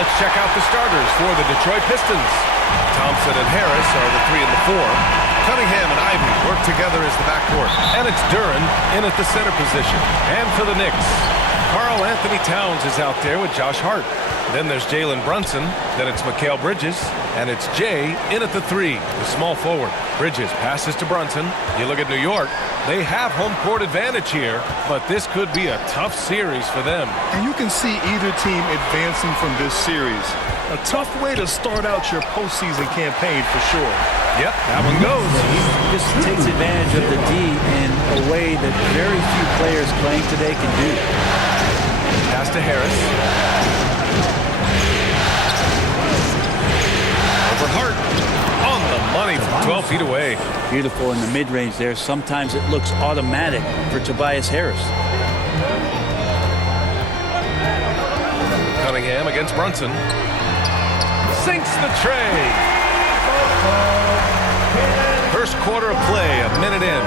let's check out the starters for the Detroit Pistons. Thompson and Harris are the 3 and the 4. Cunningham and Ivy work together as the backcourt. And it's Duren in at the center position. And for the Knicks, Karl Anthony Towns is out there with Josh Hart. Then there's Jalen Brunson. Then it's Mikal Bridges. And it's Jay in at the 3, the small forward. Bridges passes to Brunson. You look at New York. They have home court advantage here, but this could be a tough series for them. And you can see either team advancing from this series. A tough way to start out your postseason campaign for sure. Yep, that one goes. Just takes advantage of the D in a way that very few players playing today can do. Pass to Harris. Over Hart. On the money from 12 feet away. Beautiful in the mid-range there. Sometimes it looks automatic for Tobias Harris. Cunningham against Brunson. Sinks the tray. First quarter of play, a minute in.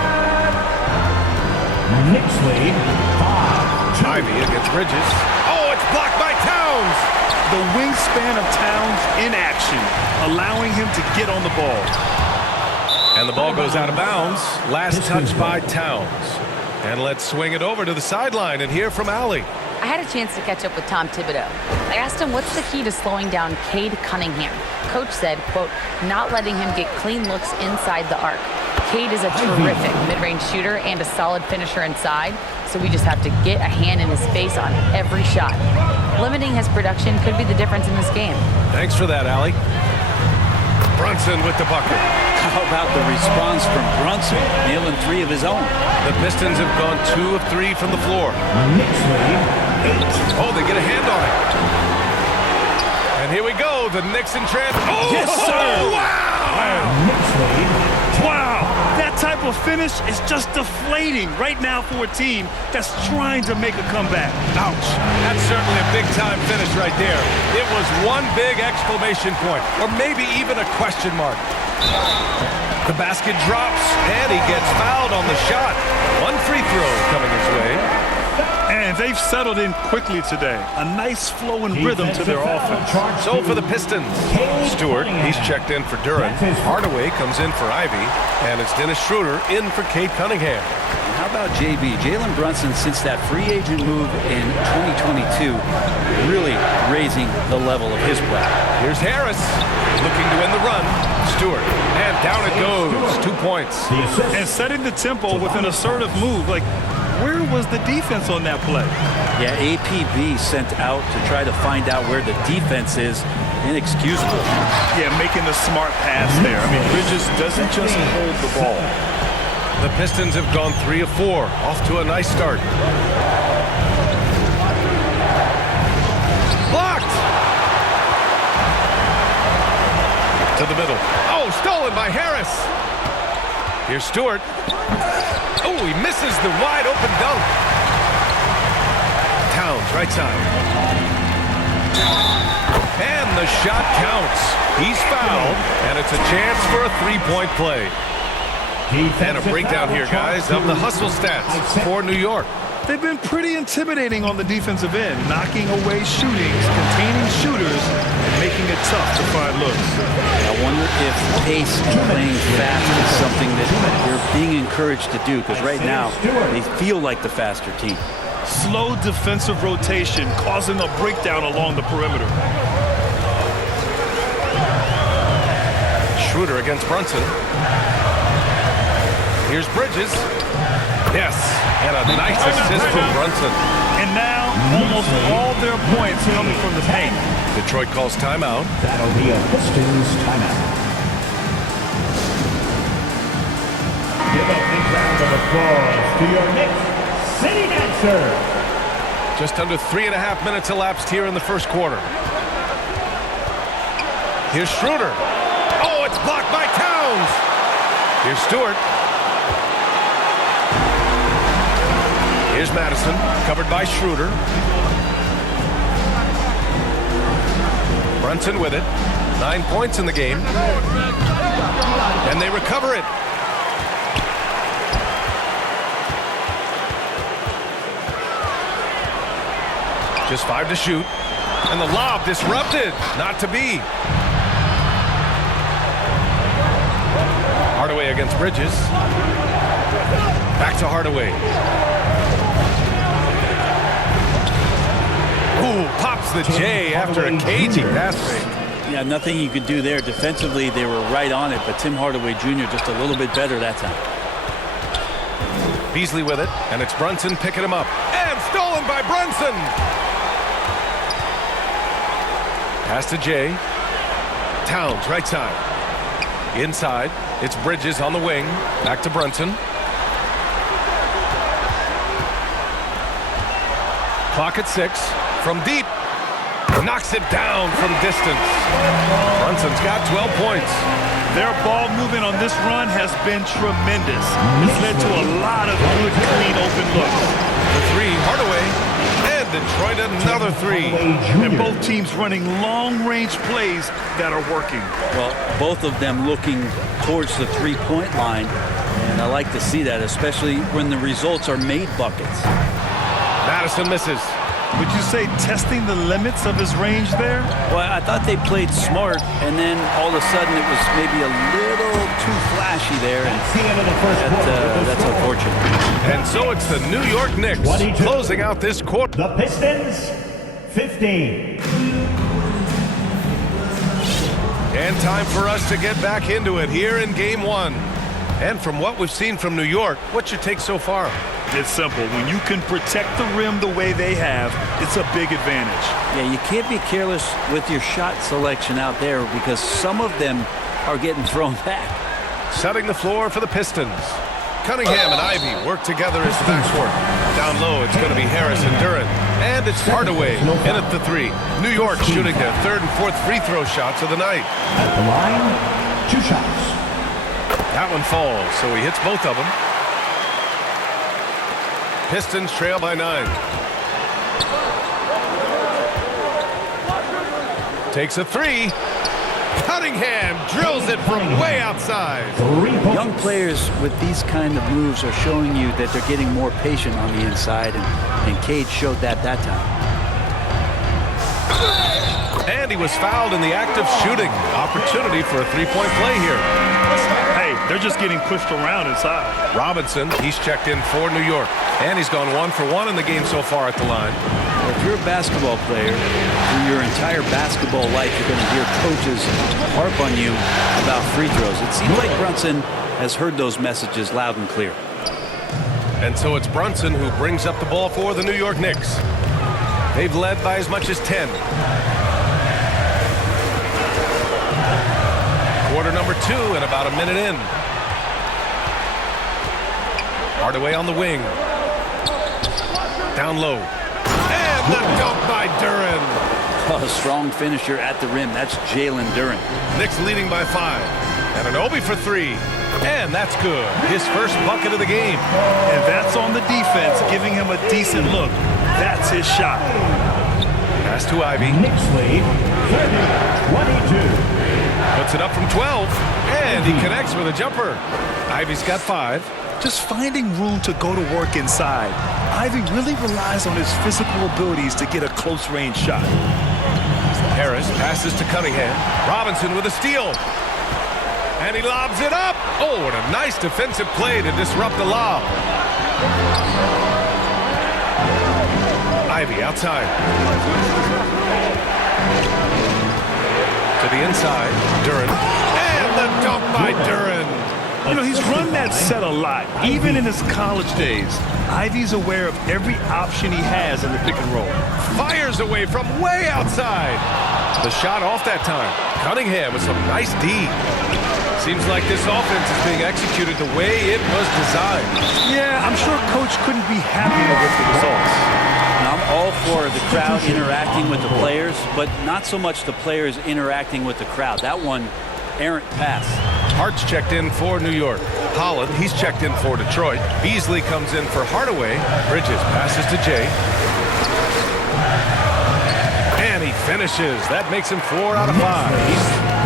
Knicks lead 5-2. Ivy against Bridges. Oh, it's blocked by Towns. The wingspan of Towns in action, allowing him to get on the ball. And the ball goes out of bounds. Last touch by Towns. And let's swing it over to the sideline and hear from Allie. I had a chance to catch up with Tom Thibodeau. I asked him what's the key to slowing down Cade Cunningham. Coach said, quote, not letting him get clean looks inside the arc. Cade is a terrific mid-range shooter and a solid finisher inside, so we just have to get a hand in his face on every shot. Limiting his production could be the difference in this game. Thanks for that, Allie. Brunson with the bucket. How about the response from Brunson, nailing 3 of his own? The Pistons have gone 2 of 3 from the floor. Knicks lead 8. Oh, they get a hand on it. And here we go, the Knicks in transition. Oh, yes, sir. Wow! Knicks lead 10. Wow, that type of finish is just deflating right now for a team that's trying to make a comeback. Ouch. That's certainly a big-time finish right there. It was one big exclamation point, or maybe even a question mark. The basket drops, and he gets fouled on the shot. One free throw coming his way. And they've settled in quickly today. A nice flow and rhythm to their offense. So for the Pistons, Stewart, he's checked in for Duren. Hardaway comes in for Ivy, and it's Dennis Schroeder in for Cade Cunningham. And how about JB? Jalen Brunson, since that free agent move in 2022, really raising the level of his play. Here's Harris, looking to end the run. Stewart, and down it goes. 2 points. And setting the tempo with an assertive move. Like, where was the defense on that play? Yeah, APB sent out to try to find out where the defense is. Inexcusable. Yeah, making the smart pass there. I mean, Bridges doesn't just hold the ball. The Pistons have gone 3 of 4, off to a nice start. Blocked! To the middle. Oh, stolen by Harris. Here's Stewart. Oh, he misses the wide open dunk. Towns, right side. And the shot counts. He's fouled, and it's a chance for a three-point play. And a breakdown here, guys, of the hustle stats for New York. They've been pretty intimidating on the defensive end, knocking away shootings, containing shooters, and making it tough to find looks. I wonder if pace and playing fast is something that they're being encouraged to do, because right now they feel like the faster team. Slow defensive rotation causing a breakdown along the perimeter. Schroeder against Brunson. Here's Bridges. Yes, and a nice assist from Brunson. And now almost all their points coming from the paint. Detroit calls timeout. That'll be a Pistons timeout. Give a big round of applause to your Knicks City Dancer. Just under 3.5 minutes elapsed here in the first quarter. Here's Schroeder. Oh, it's blocked by Towns. Here's Stewart. Here's Madison, covered by Schroeder. Brunson with it. 9 points in the game. And they recover it. Just 5 to shoot. And the lob disrupted. Not to be. Hardaway against Bridges. Back to Hardaway. Ooh, pops the J after a cagey pass fake. Yeah, nothing you could do there. Defensively, they were right on it, but Tim Hardaway Jr. just a little bit better that time. Beasley with it, and it's Brunson picking him up. And stolen by Brunson! Pass to Jay. Towns, right side. Inside, it's Bridges on the wing. Back to Brunson. Clock at 6. From deep. Knocks it down from distance. Brunson's got 12 points. Their ball movement on this run has been tremendous. It's led to a lot of good, clean, open looks. The 3, Hardaway. And Detroit another 3. And both teams running long-range plays that are working. Well, both of them looking towards the three-point line, and I like to see that, especially when the results are made buckets. Madison misses. Would you say testing the limits of his range there? Well, I thought they played smart, and then all of a sudden it was maybe a little too flashy there, and That's the end of the first quarter. that's unfortunate. And so it's the New York Knicks 22. closing out this quarter. The Pistons, 15. And time for us to get back into it here in Game 1. And from what we've seen from New York, what's your take so far? It's simple. When you can protect the rim the way they have, it's a big advantage. Yeah, you can't be careless with your shot selection out there because some of them are getting thrown back. Setting the floor for the Pistons. Cunningham and Ivy work together as the backcourt. Down low, it's going to be Harris and Duren. And it's Hardaway in at the 3. New York shooting their 3rd and 4th free throw shots of the night. At the line, 2 shots. That one falls, so he hits both of them. Pistons trail by 9. Takes a 3. Cunningham drills it from way outside. 3 points. Young players with these kind of moves are showing you that they're getting more patient on the inside, and Cade showed that time. And he was fouled in the act of shooting. Opportunity for a 3-point play here. Hey, they're just getting pushed around inside. Robinson, he's checked in for New York. And he's gone 1 for 1 in the game so far at the line. If you're a basketball player, through your entire basketball life, you're going to hear coaches harp on you about free throws. It seems like Brunson has heard those messages loud and clear. And so it's Brunson who brings up the ball for the New York Knicks. They've led by as much as 10. Quarter number 2 and about a minute in. Hardaway on the wing. Down low. And the dunk by Duren. A strong finisher at the rim. That's Jalen Duren. Knicks leading by 5. And an Obi for 3. And that's good. His first bucket of the game. And that's on the defense, giving him a decent look. That's his shot. Pass to Ivy. Knicks lead, 30-22. Puts it up from 12. And he connects with a jumper. Ivy's got 5. Just finding room to go to work inside. Ivy really relies on his physical abilities to get a close-range shot. Harris passes to Cunningham. Robinson with a steal. And he lobs it up. Oh, what a nice defensive play to disrupt the lob. Ivy outside. To the inside. Duren. And the dunk by Duren. You know, he's run that set a lot, even in his college days. Ivy's aware of every option he has in the pick and roll. Fires away from way outside. The shot off that time. Cunningham with some nice D. Seems like this offense is being executed the way it was designed. Yeah, I'm sure Coach couldn't be happier with the results. Now, I'm all for the crowd interacting with the players, but not so much the players interacting with the crowd. That one, errant pass. Hart's checked in for New York. Holland, he's checked in for Detroit. Beasley comes in for Hardaway. Bridges passes to Jay. And he finishes. That makes him 4 out of 5.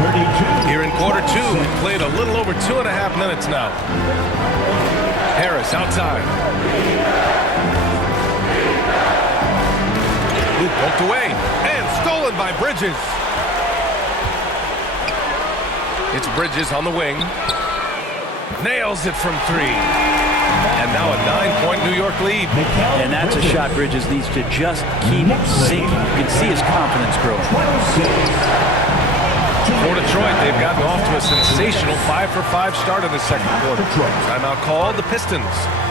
32. Here in quarter 2, we've played a little over 2.5 minutes now. Harris outside. Luke poked away and stolen by Bridges. It's Bridges on the wing. Nails it from 3. And now a 9-point New York lead. And that's a shot Bridges needs to just keep sinking. You can see his confidence growing. For Detroit, they've gotten off to a sensational 5-for-5 start in the second quarter. Timeout called the Pistons.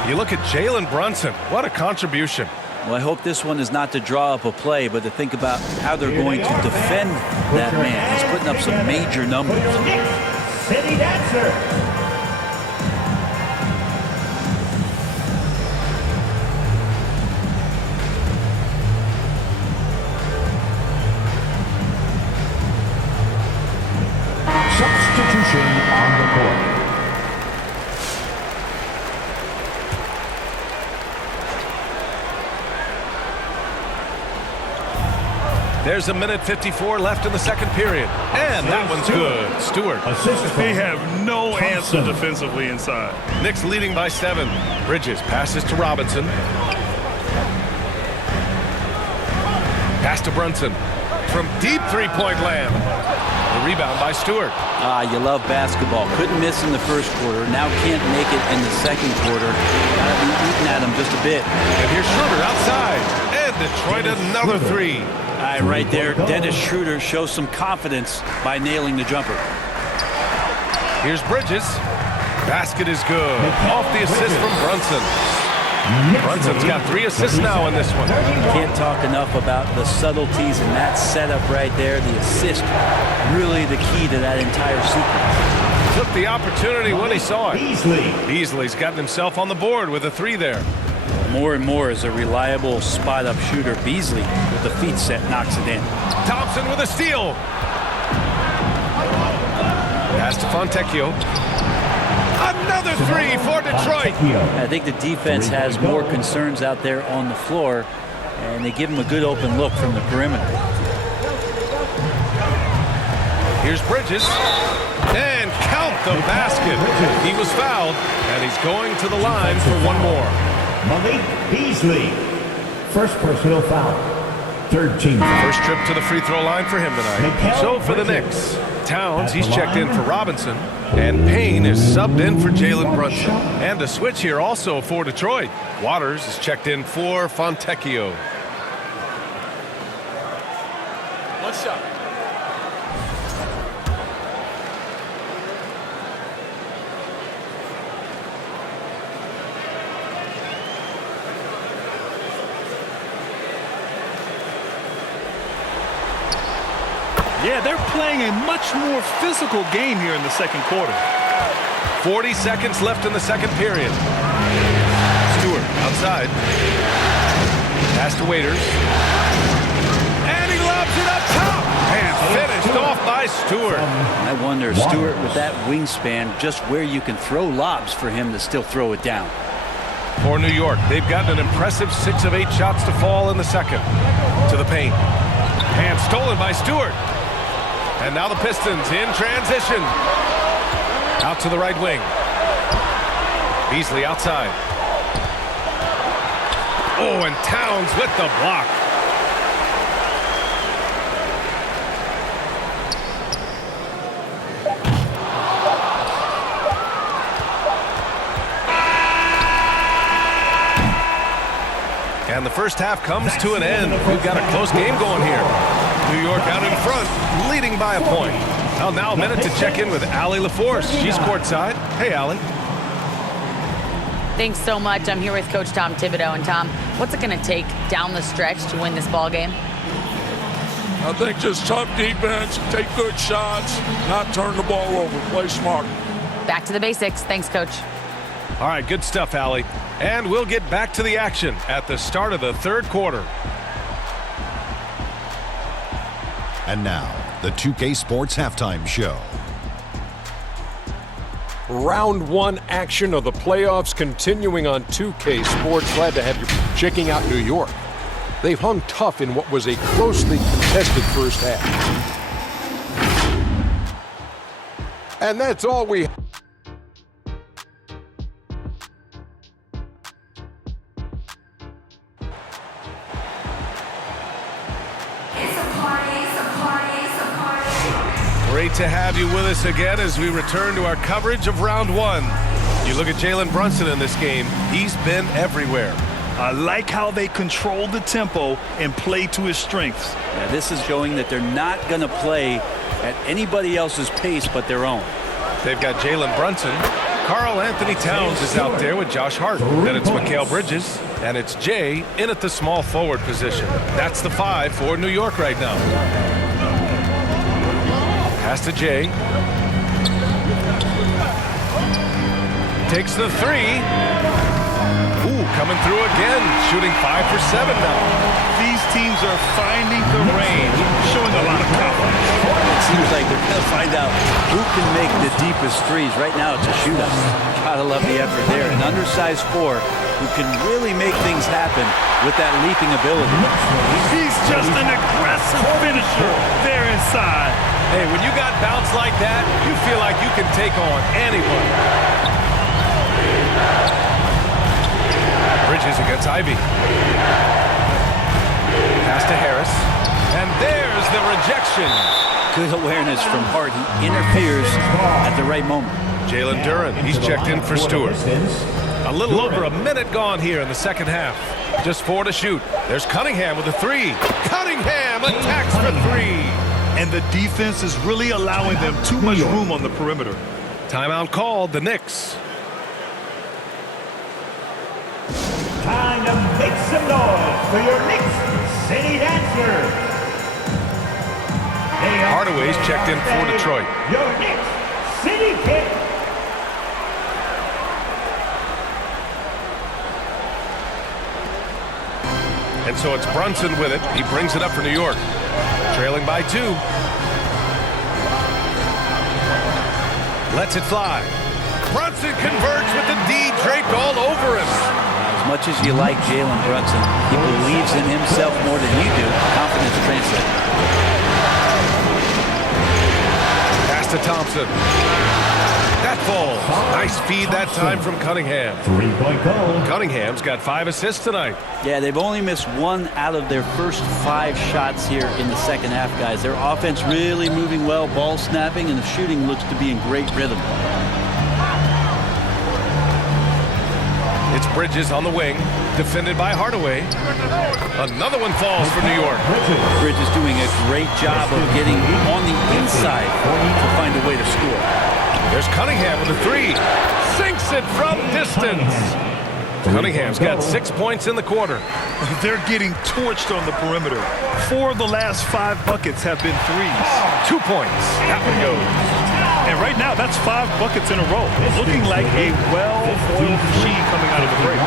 You look at Jalen Brunson. What a contribution. Well, I hope this one is not to draw up a play, but to think about how they're going to defend that man. He's putting up some major numbers. City Dancer. Substitution on the court. There's a minute 54 left in the second period. And that one's good. Stewart. They have no answer defensively inside. Knicks leading by 7. Bridges passes to Robinson. Pass to Brunson. From deep three-point land. The rebound by Stewart. You love basketball. Couldn't miss in the first quarter. Now can't make it in the second quarter. Gotta be eating at him just a bit. And here's Schroeder outside. And Detroit another 3. Right there, Dennis Schroeder shows some confidence by nailing the jumper. Here's Bridges. Basket is good. Off the assist from Brunson. Brunson's got 3 assists now in this one. Can't talk enough about the subtleties in that setup right there. The assist, really the key to that entire sequence. Took the opportunity when he saw it. Beasley's gotten himself on the board with a 3 there. More and more as a reliable spot-up shooter. Beasley, with the feet set, knocks it in. Thompson with a steal. Pass to Fontecchio. Another 3 for Detroit. I think the defense has more concerns out there on the floor, and they give him a good open look from the perimeter. Here's Bridges. And count the basket. He was fouled, and he's going to the line for one more. Malik Beasley. First personal foul. Third team. First trip to the free throw line for him tonight. So for the Knicks, Towns, he's checked in for Robinson. And Payne is subbed in for Jalen Brunson. And a switch here also for Detroit. Waters is checked in for Fontecchio. One shot. Yeah, they're playing a much more physical game here in the second quarter. 40 seconds left in the second period. Stewart outside. Pass to Waiters. And he lobs it up top. And finished off by Stewart. I wonder, Stewart, with that wingspan, just where you can throw lobs for him to still throw it down. For New York, they've gotten an impressive 6 of 8 shots to fall in the second. To the paint. And stolen by Stewart. And now the Pistons in transition. Out to the right wing. Beasley outside. Oh, and Towns with the block. And the first half comes to an end. We've got a close game going here. New York out in front, leading by a point. Well, now a minute to check in with Allie LaForce. She's courtside. Hey, Allie. Thanks so much. I'm here with Coach Tom Thibodeau. And Tom, what's it going to take down the stretch to win this ball game? I think just tough defense, take good shots, not turn the ball over, play smart. Back to the basics. Thanks, Coach. All right, good stuff, Allie. And we'll get back to the action at the start of the third quarter. And now, the 2K Sports Halftime Show. Round 1 action of the playoffs continuing on 2K Sports. Glad to have you checking out New York. They've hung tough in what was a closely contested first half. And that's all we have. It's a party, Great to have you with us again as we return to our coverage of round one. You look at Jalen Brunson in this game, he's been everywhere. I like how they control the tempo and play to his strengths. Yeah, this is showing that they're not going to play at anybody else's pace but their own. They've got Jalen Brunson. Carl Anthony Towns is out there with Josh Hart. Then it's Mikal Bridges. And it's Jay in at the small forward position. That's the 5 for New York right now. Pass to Jay. Takes the 3. Ooh, coming through again. Shooting 5 for 7 now. These teams are finding the range, showing a lot of confidence. It seems like they're going to find out who can make the deepest threes. Right now, it's a shootout. Gotta love the effort there. An undersized 4 who can really make things happen with that leaping ability. He's just an aggressive finisher there inside. Hey, when you got bounce like that, you feel like you can take on anyone. Bridges against Ivy. Pass to Harris. And there's the rejection. Good awareness from Hart. He interferes at the right moment. Jalen Duren, he's checked in for Stewart. A little over a minute gone here in the second half. Just 4 to shoot. There's Cunningham with a 3. Cunningham attacks for 3. And the defense is really allowing them too much room on the perimeter. Timeout called, the Knicks. Time to make some noise for your Knicks City Dancers. Hardaway's checked in for Detroit. Your Knicks City Kid. And so it's Brunson with it. He brings it up for New York. Trailing by 2. Lets it fly. Brunson converts with the D draped all over him. As much as you like Jalen Brunson, he believes in himself more than you do. Confidence translates. Pass to Thompson. That falls. Nice feed that time from Cunningham. 3-point goal. Cunningham's got 5 assists tonight. Yeah, they've only missed 1 out of their first 5 shots here in the second half, guys. Their offense really moving well, ball snapping, and the shooting looks to be in great rhythm. It's Bridges on the wing, defended by Hardaway. Another one falls for New York. Bridges doing a great job of getting on the inside to find a way to score. There's Cunningham with a 3. Sinks it from distance. Cunningham's got 6 points in the quarter. They're getting torched on the perimeter. 4 of the last 5 buckets have been threes. 2 points. That one goes. And right now, that's 5 buckets in a row. Looking like a well-oiled machine coming out of the break.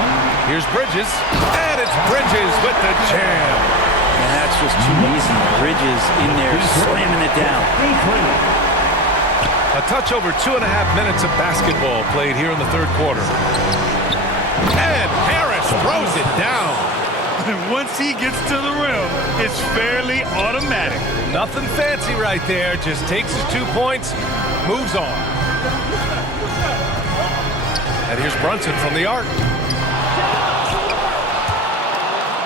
Here's Bridges. And it's Bridges with the jam. And that's just too easy. Bridges in there slamming it down. A touch over 2.5 minutes of basketball played here in the third quarter. And Harris throws it down. And once he gets to the rim, it's fairly automatic. Nothing fancy right there. Just takes his 2 points, moves on. And here's Brunson from the arc.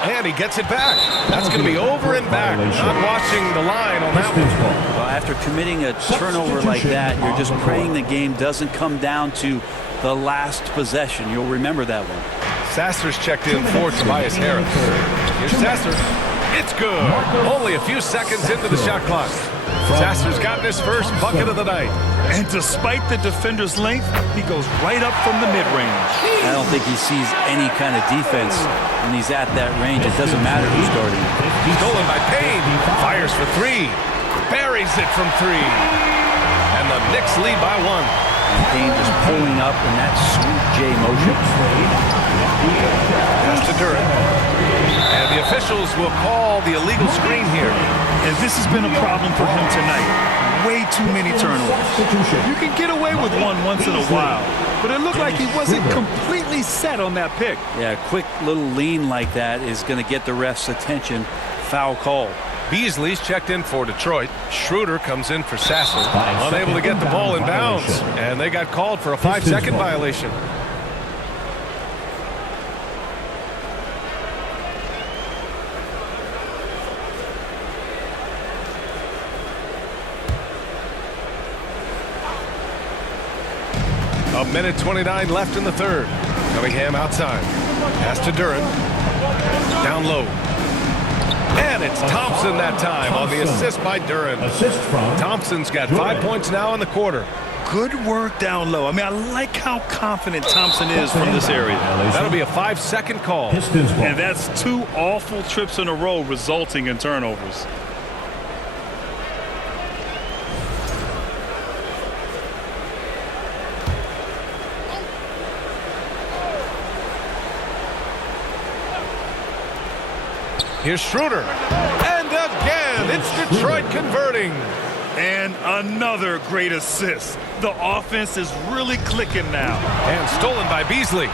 And he gets it back. That's going to be over and back. Not watching the line on that one. Well, after committing a turnover like that, you're just praying the game doesn't come down to the last possession. You'll remember that one. Sasser's checked in for Tobias Harris. Here's Sasser. It's good. Only a few seconds into the shot clock. Sasser's gotten his first bucket of the night. And despite the defender's length, he goes right up from the mid-range. I don't think he sees any kind of defense when he's at that range. It doesn't matter who's guarding him. Stolen by Payne. Fires for 3. Buries it from 3. And the Knicks lead by 1. And Payne just pulling up in that sweet J motion. Pass to Duren. And the officials will call the illegal screen here. And this has been a problem for him tonight. Way too many turnovers. You can get away with one once in a while, but it looked like he wasn't completely set on that pick. Yeah, a quick little lean like that is going to get the ref's attention. Foul call. Beasley's checked in for Detroit. Schroeder comes in for Sasser. Unable to get the ball in bounds. And they got called for a 5-second violation. Minute 29 left in the third. Cunningham outside. Pass to Duren. Down low. And it's Thompson that time on the assist by Duren. Assist from Thompson's got 5 points now in the quarter. Good work down low. I mean, I like how confident Thompson is from this area. That'll be a 5-second call. Pistons ball. And that's 2 awful trips in a row resulting in turnovers. Here's Schroeder. And again, it's Detroit converting. And another great assist. The offense is really clicking now. And stolen by Beasley.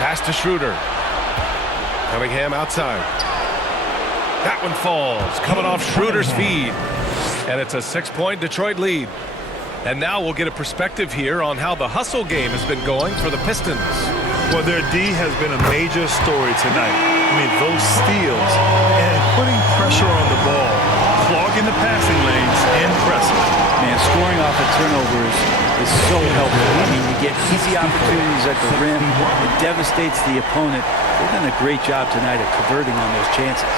Pass to Schroeder. Cunningham outside. That one falls. Coming off Schroeder's feed. And it's a 6-point Detroit lead. And now we'll get a perspective here on how the hustle game has been going for the Pistons. Well, their D has been a major story tonight. I mean, those steals and putting pressure on the ball, clogging the passing lanes, and pressing. Man, scoring off of turnovers is so helpful. I mean, you get easy opportunities at the rim. It devastates the opponent. They've done a great job tonight of converting on those chances.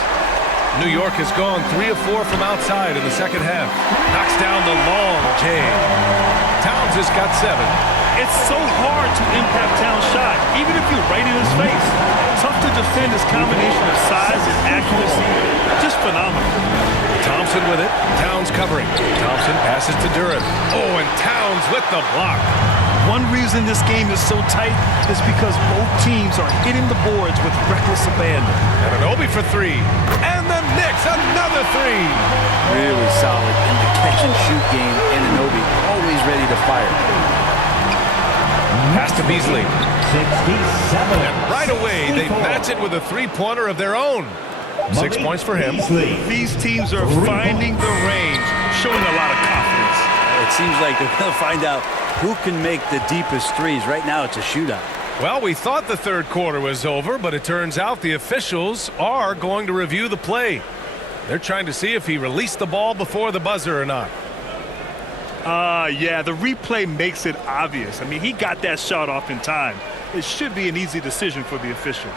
New York has gone 3 of 4 from outside in the second half. Knocks down the long J. Towns has got 7. It's so hard to impact Towns' shot, even if you're right in his face. Tough to defend his combination of size and accuracy. Just phenomenal. Thompson with it. Towns covering. Thompson passes to Duren. Oh, and Towns with the block. One reason this game is so tight is because both teams are hitting the boards with reckless abandon. Anunoby for 3. And the Knicks, another 3. Really solid in the catch-and-shoot game. Anunoby always ready to fire. Pass to Beasley. 67. And right away, they match it with a 3-pointer of their own. 6 points for him. These teams are finding the range, showing a lot of confidence. It seems like they're going to find out who can make the deepest threes. Right now, it's a shootout. Well, we thought the third quarter was over, but it turns out the officials are going to review the play. They're trying to see if he released the ball before the buzzer or not. Yeah, the replay makes it obvious. I mean, he got that shot off in time. It should be an easy decision for the officials.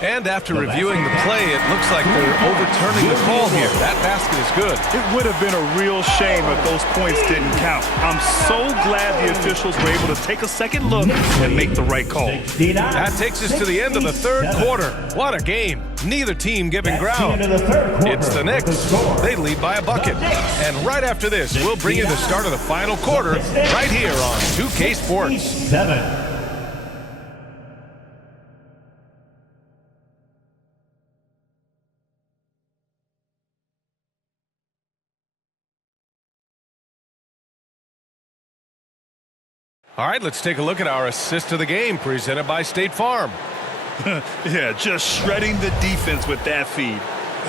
And after reviewing the play, it looks like they're overturning the call here. That basket is good. It would have been a real shame if those points didn't count. I'm so glad the officials were able to take a second look and make the right call. That takes us to the end of the third quarter. What a game. Neither team giving ground. It's the Knicks. They lead by a bucket. And right after this, we'll bring you the start of the final quarter right here on 2K Sports. 7. All right, let's take a look at our assist of the game presented by State Farm. Yeah, just shredding the defense with that feed.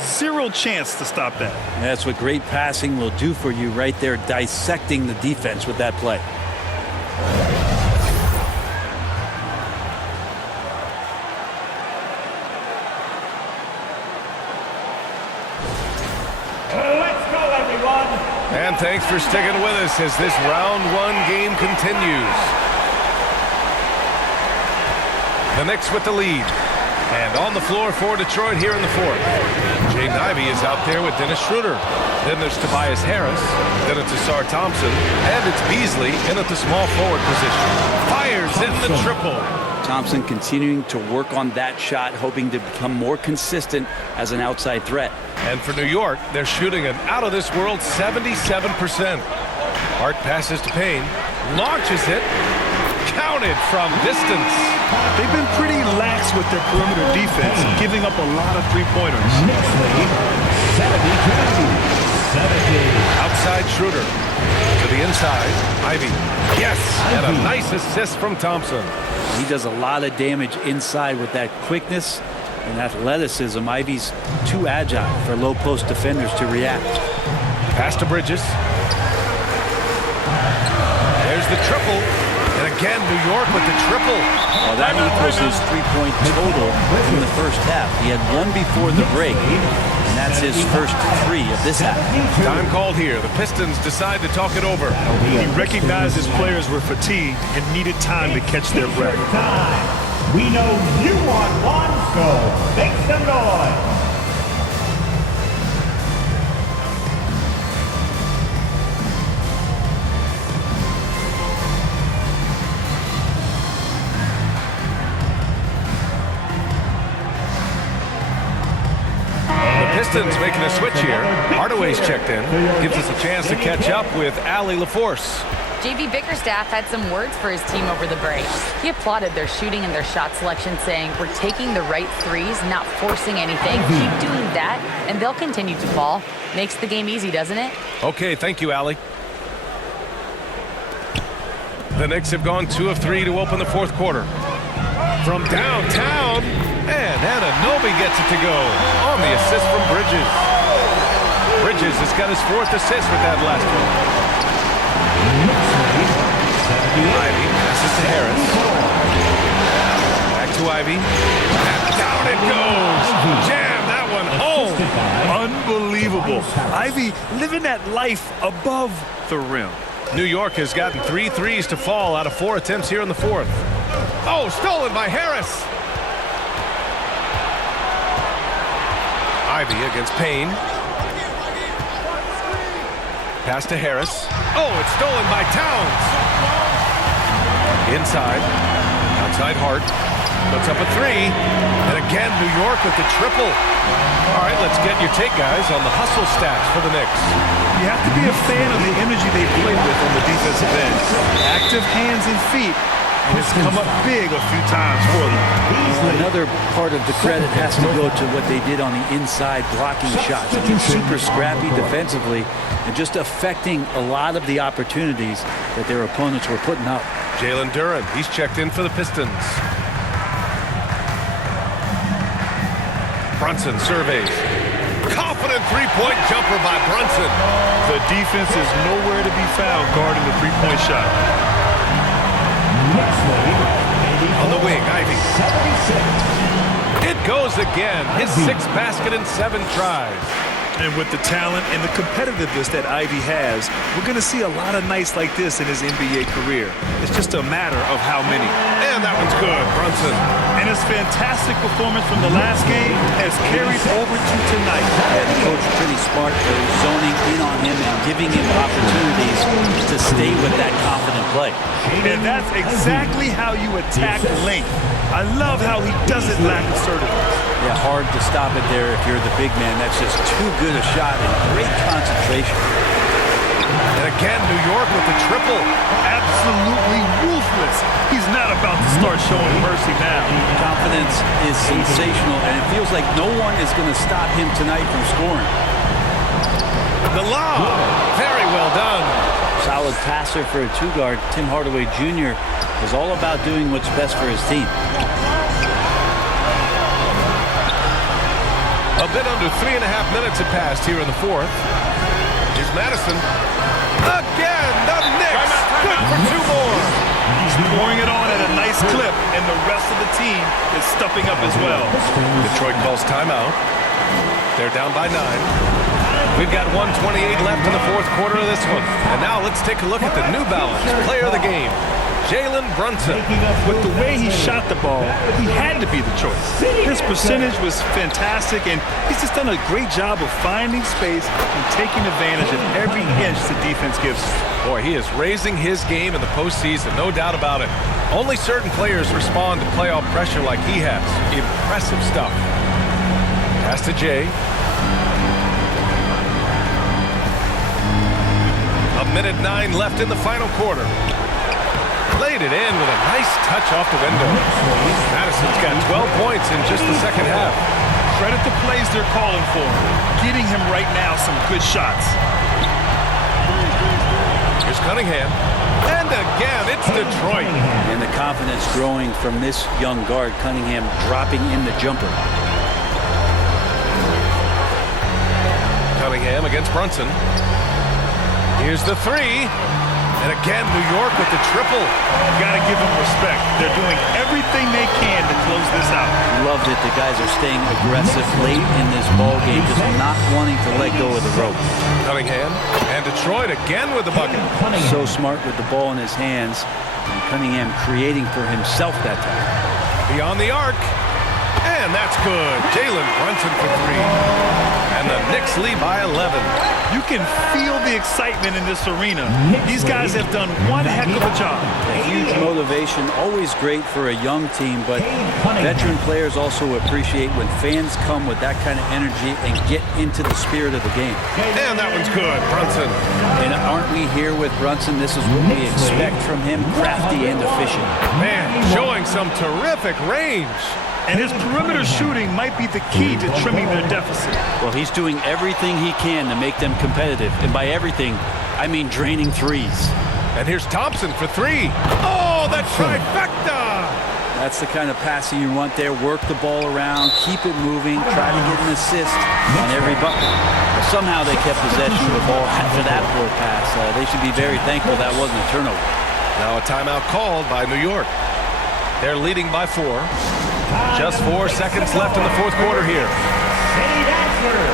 Zero chance to stop that. That's what great passing will do for you right there, dissecting the defense with that play. Let's go, everyone. And thanks for sticking with us as this round 1 game continues. The Knicks with the lead. And on the floor for Detroit here in the fourth. Jaden Ivey is out there with Dennis Schroeder. Then there's Tobias Harris. Then it's Ausar Thompson. And it's Beasley in at the small forward position. Fires in the triple. Thompson continuing to work on that shot, hoping to become more consistent as an outside threat. And for New York, they're shooting an out-of-this-world 77%. Hart passes to Payne. Launches it. Counted from distance. They've been pretty lax with their perimeter defense, giving up a lot of three-pointers. Knicks lead 72-70. Outside Schroeder. To the inside. Ivey. Yes! And a nice assist from Thompson. He does a lot of damage inside with that quickness and athleticism. Ivey's too agile for low post defenders to react. Pass to Bridges. There's the triple. And again, New York with the triple. Well, that equals his three-point total in the first half. He had one before the break, and that's his first three of this half. Time called here. The Pistons decide to talk it over. He recognized his players were fatigued and needed time to catch their breath. We know you want one, so make some noise. Pistons making a switch here. Hardaway's checked in. Gives us a chance to catch up with Allie LaForce. JV Bickerstaff had some words for his team over the break. He applauded their shooting and their shot selection, saying, "We're taking the right threes, not forcing anything. Keep doing that, and they'll continue to fall." Makes the game easy, doesn't it? Okay, thank you, Allie. The Knicks have gone 2 of 3 to open the fourth quarter. From downtown, and Anunoby gets it to go on the assist from Bridges. Bridges has got his 4th assist with that last one. Ivy passes to Harris. Back to Ivy. And down it goes. Jam that one home. Unbelievable. Ivy living that life above the rim. New York has gotten 3 threes to fall out of 4 attempts here in the fourth. Oh, stolen by Harris. Ivy against Payne. Pass to Harris. Oh, it's stolen by Towns. Inside. Outside Hart. Puts up a 3. And again, New York with the triple. All right, let's get your take, guys, on the hustle stats for the Knicks. You have to be a fan of the energy they play with on the defensive end. Active hands and feet. And it's come up big a few times for them. Another part of the credit has to go to what they did on the inside blocking shots. I mean, super scrappy defensively and just affecting a lot of the opportunities that their opponents were putting up. Jalen Duren, he's checked in for the Pistons. Brunson surveys. Confident three-point jumper by Brunson. The defense is nowhere to be found guarding the three-point shot. On the wing, Ivy. It goes again. His 6th basket in 7 tries. And with the talent and the competitiveness that Ivy has, we're going to see a lot of nights like this in his NBA career. It's just a matter of how many. And that one's good, Brunson. And his fantastic performance from the last game has carried over to tonight. Yeah, the coach pretty smart for zoning in on him and giving him opportunities to stay with that confident play. And that's exactly how you attack length. I love how he doesn't lack assertiveness. Yeah, hard to stop it there if you're the big man. That's just too good a shot and great concentration. And again, New York with the triple. Absolutely ruthless. He's not about to start showing mercy now. Confidence is sensational, and it feels like no one is going to stop him tonight from scoring. The lob. Very well done. Solid passer for a 2-guard. Tim Hardaway Jr. is all about doing what's best for his team. A bit under 3.5 minutes have passed here in the fourth. Here's Madison. Again, the Knicks. Good for 2 more. He's pouring it on at a nice clip, and the rest of the team is stepping up as well. Detroit calls timeout. They're down by 9. We've got 1:28 left in the fourth quarter of this one. And now let's take a look at the New Balance player of the game, Jalen Brunson. With the way he shot the ball, he had to be the choice. His percentage was fantastic, and he's just done a great job of finding space and taking advantage of every inch the defense gives him. Boy, he is raising his game in the postseason, no doubt about it. Only certain players respond to playoff pressure like he has. Impressive stuff. Pass to Jay. A minute 9 left in the final quarter. Laid it in with a nice touch off the window. Madison's got 12 points in just the second half. Credit the plays they're calling for. Getting him right now some good shots. Here's Cunningham. And again, it's Detroit. And the confidence growing from this young guard, Cunningham dropping in the jumper. Cunningham against Brunson. Here's the 3. And again, New York with the triple. Got to give them respect. They're doing everything they can to close this out. Loved it. The guys are staying aggressive late in this ball game, just not wanting to let go of the rope. Cunningham and Detroit again with the bucket. So smart with the ball in his hands. And Cunningham creating for himself that time. Beyond the arc. And that's good. Jalen Brunson for three. And the Knicks lead by 11. You can feel the excitement in this arena. These guys have done one heck of a job. A huge motivation, always great for a young team, but veteran players also appreciate when fans come with that kind of energy and get into the spirit of the game. And that one's good. Brunson. And aren't we here with Brunson? This is what we expect from him, crafty and efficient. Man, showing some terrific range. And his perimeter shooting might be the key to trimming their deficit. Well, he's doing everything he can to make them competitive. And by everything, I mean draining threes. And here's Thompson for three. Oh, that trifecta! That's the kind of passing you want there. Work the ball around, keep it moving, try to get an assist on every bucket. But somehow they kept possession of the ball after that poor pass. They should be very thankful that wasn't a turnover. Now a timeout called by New York. They're leading by 4. Just 4 seconds left in the fourth quarter here. City Dazzler.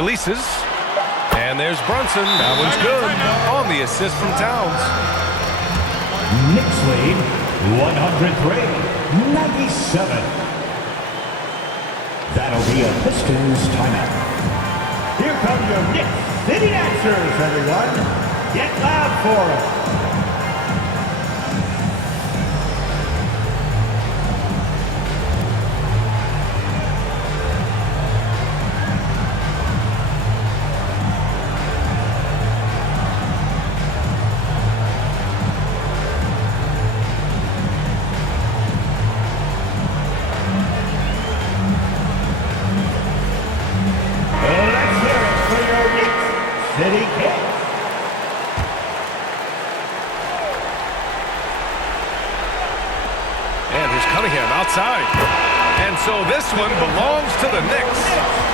Releases. And there's Brunson. That one's good. On the assist from Towns. Knicks lead 103-97. That'll be a Pistons timeout. Here come your Knicks City Dancers, everyone. Get loud for them. Let's hear it for your Knicks City Kicks. And here's Cunningham outside. And so this one belongs to the Knicks.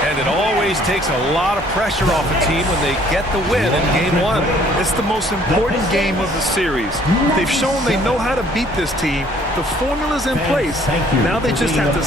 And it always takes a lot of pressure off a team when they get the win in Game 1. It's the most important game of the series. They've shown they know how to beat this team. The formula's in place. Now they just have to